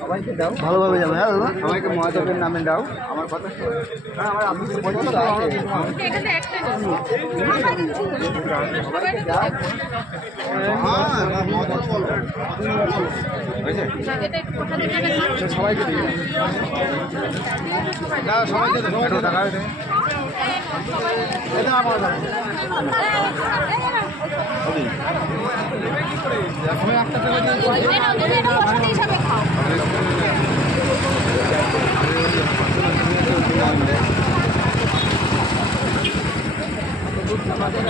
সবাইকে দাও, ভালোভাবে যাবে। হ্যাঁ দাদা, সবাইকে মহাদেবের নামে দাও। আমার কথা সবাইকে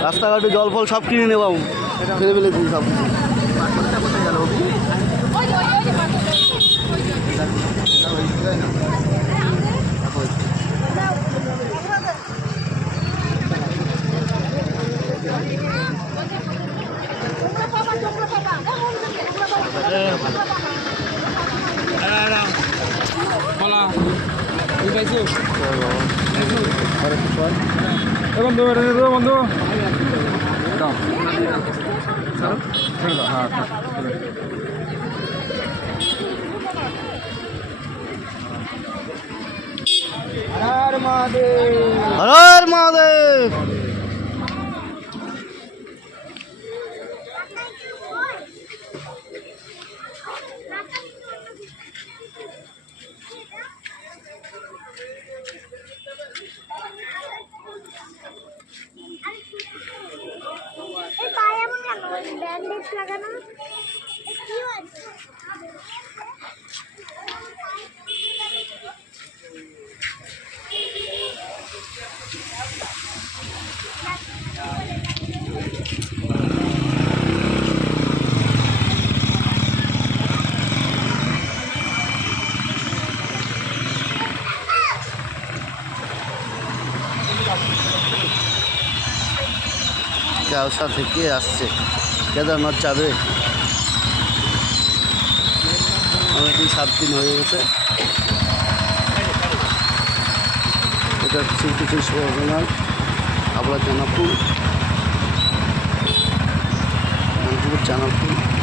রাস্তাঘাটে জল ফল সব কিনে নেব, ফেলে ফেলেছি সব। বন্ধু বন্ধু হর মহাদেব। ব্যান্ডেজ লাগানো চাউসা থেকে আসছে কেদারনাথ যাবে। অনেকদিন 7 দিন হয়ে গেছে। এটা শ্রীকৃষ্ণ সোনার আবলা জানাপুর, জানাপুর।